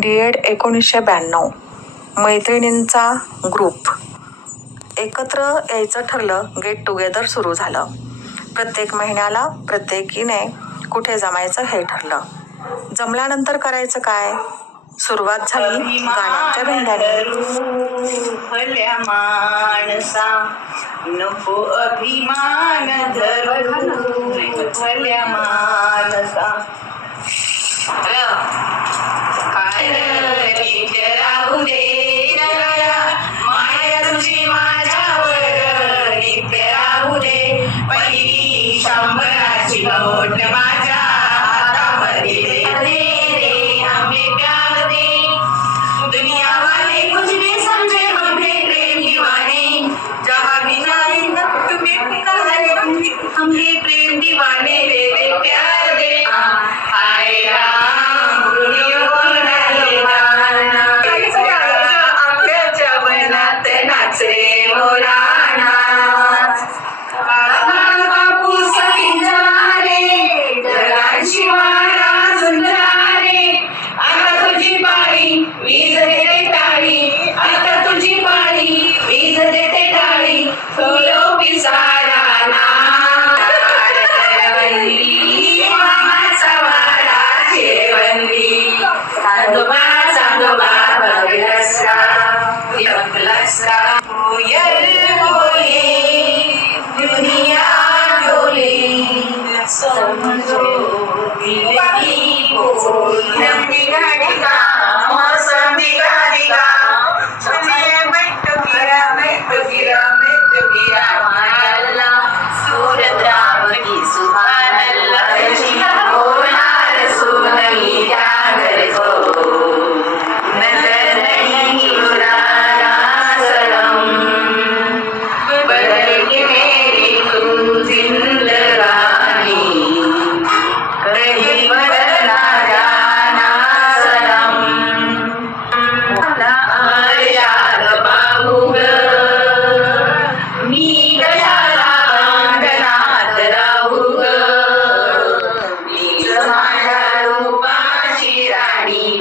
D Ed एकोणीसशे ब्याण्णव. मैत्रिणींचा group एकत्र यायचं ठरलं गेट टुगेदर सुरू झालं. प्रत्येक महिन्याला प्रत्येकीने कुठे जमायचं हे ठरलं. जमल्यानंतर करायचं काय? सुरुवात झाली गाण्याच्या भेंड्याने शिवो नमः Sandoba, Sandoba, Pagalaska, Puyang Pelaska, Puyang Puyang que